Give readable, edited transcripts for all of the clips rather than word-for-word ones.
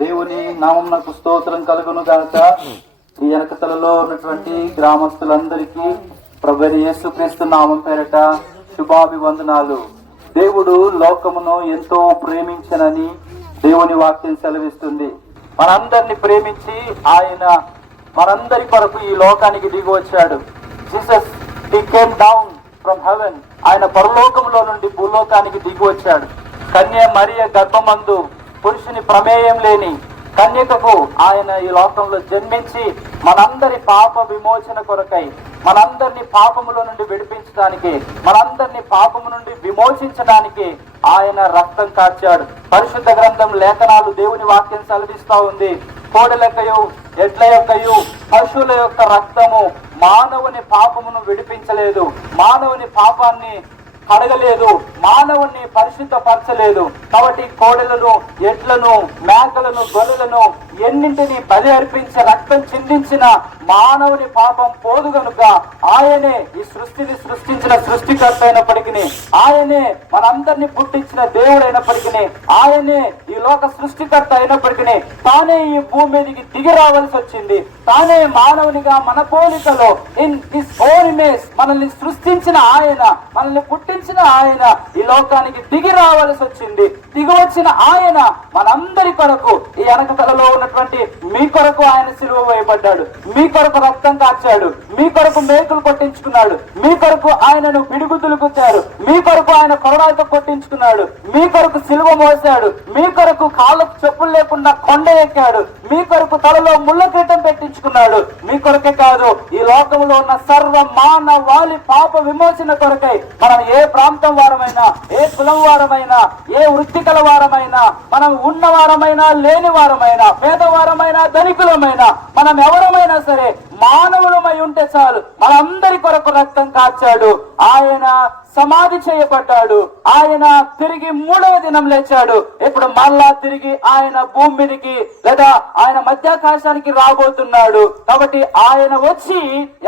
దేవుని నామమునకు స్తోత్రం కలుగును గాక. ఈ వెనకతలలో ఉన్నటువంటి గ్రామస్తులందరికీ ప్రభువైన యేసుక్రీస్తు నామం పేరట శుభాభివందనాలు. దేవుడు లోకమును ఎంతో ప్రేమించనని దేవుని వాక్యం సెలవిస్తుంది. మనందరిని ప్రేమించి ఆయన మనందరి కొరకు ఈ లోకానికి దిగి వచ్చాడు. Jesus he came down from heaven. ఆయన పరలోకములో నుండి భూలోకానికి దిగి వచ్చాడు. కన్య మరియ గర్భమందు పురుషుని ప్రమేయం లేని కన్యకకు ఆయన ఈ లోకంలో జన్మించి మనందరి పాప విమోచన కొరకై, మనందరినీ పాపముల నుండి విడిపించడానికి, మనందరినీ పాపము నుండి విమోచించడానికి ఆయన రక్తం కార్చాడు. పరిశుద్ధ గ్రంథం లేఖనాలు దేవుని వాక్యం సెలవిస్తా ఉంది. కోడెల యొక్కయు ఎడ్ల యొక్కయు పశువుల యొక్క రక్తము మానవుని పాపమును విడిపించలేదు, మానవుని పాపాన్ని కడగలేదు, మానవుని పరిశుద్ధపరచలేదు. కాబట్టి కోడెలను, ఎడ్లను, మేకలను, గొర్రెలను ఎన్నింటినీ బలి అర్పించి రక్తం చిందించిన మానవుని పాపం పోదు గనుక ఆయనే ఈ సృష్టిని సృష్టించిన సృష్టికర్త అయినప్పటికీ, ఆయనే మనందరినీ పుట్టించిన దేవుడైనప్పటికీ, ఆయనే ఈ లోక సృష్టికర్త అయినప్పటికీ తానే ఈ భూమి మీదకి దిగి రావాల్సి వచ్చింది. తానే మానవునిగా మన పోలికలో ఇన్ హిస్ ఓన్ ఇమేజ్ మనల్ని సృష్టించిన ఆయన, మనల్ని పుట్టించిన ఆయన ఈ లోకానికి దిగి రావాల్సి వచ్చింది. దిగి వచ్చిన ఆయన మనందరి కొరకు, ఈ వెనకతలలో ఉన్నటువంటి మీ కొరకు ఆయన సిలువ వేయబడ్డాడు, మీ కొరకు రక్తం కార్చాడు, మీ కొరకు మేకులు కొట్టించుకున్నాడు, మీ కొరకు ఆయనను పిడుగుతులు గుచ్చారు, మీ కొరకు ఆయన కొరడాలతో కొట్టించుకున్నాడు, మీ కొరకు సిలువ మోసాడు, మీ కొరకు కాళ్ళకు చెప్పులు లేకుండా కొండ ఎక్కాడు, మీ కొరకు తలలో ముళ్ళ కిరీటం పెట్టించుకున్నాడు. మీ కొరకే కాదు, ఈ లోకంలో ఉన్న సర్వ మానవాళి పాప విమోచన కొరకై మనం ఏ ప్రాంతం వారమైనా, ఏ కులం వారమైనా, ఏ వృత్తికల వారమైనా, మనం ఉన్న వారమైనా లేని వారమైనా, పేదవారమైనా ధనికులమైనా, మనం ఎవరమైనా సరే మానవులమై ఉంటే చాలు మనందరి కొరకు రక్తం కార్చాడు. ఆయన సమాధి చేయబడ్డాడు, ఆయన తిరిగి 3వ దినం లేచాడు. ఇప్పుడు మళ్ళా తిరిగి ఆయన భూమి మీదకి లేదా ఆయన మధ్యాకాశానికి రాబోతున్నాడు. కాబట్టి ఆయన వచ్చి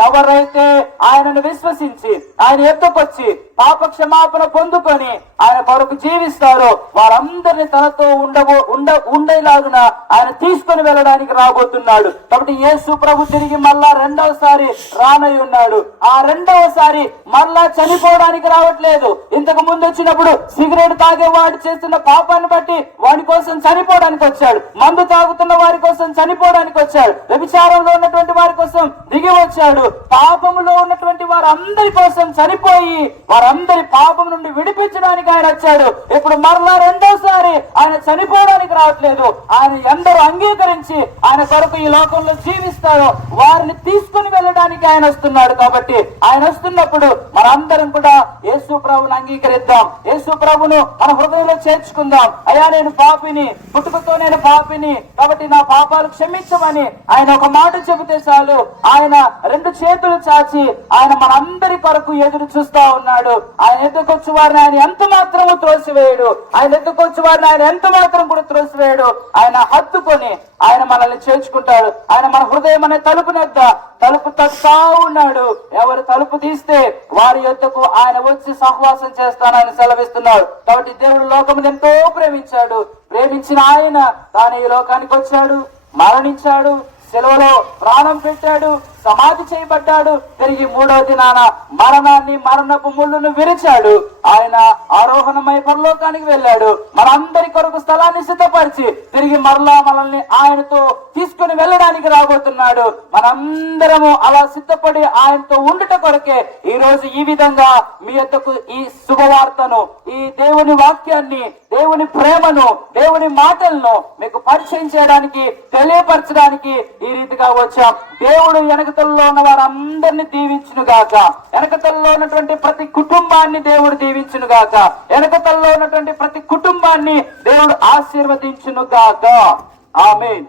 ఎవరైతే ఆయనను విశ్వసించి ఆయన ఎత్తుకొచ్చి పాప క్షమాపణ పొందుకొని ఆయన కొరకు జీవిస్తారో వారందరినీ తనతో ఉండేలాగున ఆయన తీసుకొని వెళ్ళడానికి రాబోతున్నాడు. కాబట్టి యేసు ప్రభు తిరిగి మళ్ళా రెండవసారి రానై ఉన్నాడు. ఆ రెండవసారి మళ్ళా చనిపోవడానికి రావట్లేదు. ఇంతకు ముందు వచ్చినప్పుడు సిగరెట్ తాగేవాడు చేస్తున్న పాపాన్ని బట్టి వాడి కోసం చనిపోవడానికి వచ్చాడు, మందు తాగుతున్న వారి కోసం చనిపోవడానికి వచ్చాడు, వ్యభిచారంలో ఉన్నటువంటి వారి కోసం దిగి వచ్చాడు, పాపములో ఉన్నటువంటి వారందరి కోసం చనిపోయి వారందరి పాపం నుండి విడిపించడానికి ఆయన వచ్చాడు. ఇప్పుడు మరలా రెండోసారి ఆయన చనిపోవడానికి రావట్లేదు. ఆయన ఎందరూ అంగీకరించి ఆయన కొరకు ఈ లోకంలో జీవిస్తారో వారిని తీసుకుని వెళ్ళడానికి ఆయన వస్తున్నాడు. కాబట్టి ఆయన వస్తున్నప్పుడు మనందరం కూడా యేసు ప్రభువును అంగీకరిద్దాం, యేసు ప్రభువును మన హృదయంలో చేర్చుకుందాం. అయ్యా నేను పాపిని, పుట్టుకతో నేను పాపిని, కాబట్టి నా పాపాలు క్షమించమని ఆయన ఒక మాట చెబితే చాలు ఆయన 2 చేతులు చాచి ఆయన మనందరి కొరకు ఎదురు చూస్తా ఉన్నాడు. ఆయన ఎత్తుకొచ్చి వారిని ఆయన ఎంత మాత్రము త్రోసివేయడు, ఆయన ఎత్తుకొచ్చి వారిని ఆయన ఎంత మాత్రం కూడా త్రోసివేయడు. ఆయన హత్తుకొని ఆయన మనల్ని చేర్చుకుంటాడు. ఆయన మన హృదయం అనే తలుపునొద్ద తలుపు తట్టుతా ఉన్నాడు. ఎవరు తలుపు తీస్తే వారి యొద్దకు ఆయన వచ్చి సహవాసం చేస్తానని సెలవిస్తున్నాడు. కాబట్టి దేవుడు లోకమును ఎంతో ప్రేమించాడు. ప్రేమించిన ఆయన తాను ఈ లోకానికి వచ్చాడు, మరణించాడు, సెలవులో ప్రాణం పెట్టాడు, సమాధి చేయబడ్డాడు, తిరిగి 3వ దినాన మరణాన్ని, మరణపు ముళ్ళును విరిచాడు. ఆయన ఆరోహణమై పరలోకానికి వెళ్ళాడు. మనందరి కొరకు స్థలాన్ని సిద్ధపరిచి తిరిగి మరలా మనల్ని ఆయనతో తీసుకుని వెళ్ళడానికి రాబోతున్నాడు. మనందరము అలా సిద్ధపడి ఆయనతో ఉండుట కొరకే ఈ రోజు ఈ విధంగా మీ యొద్దకు ఈ శుభవార్తను, ఈ దేవుని వాక్యాన్ని, దేవుని ప్రేమను, దేవుని మాటలను మీకు పరిచయం చేయడానికి, తెలియపరచడానికి ఈ రీతిగా వచ్చాం. దేవుడు వెనకతల్లో ఉన్న వారందరినీ దీవించును గాక. వెనకతల్లో ఉన్నటువంటి ప్రతి కుటుంబాన్ని దేవుడు దీవించును గాక. వెనకతల్లో ఉన్నటువంటి ప్రతి కుటుంబాన్ని దేవుడు ఆశీర్వదించును గాక. ఆమేన్.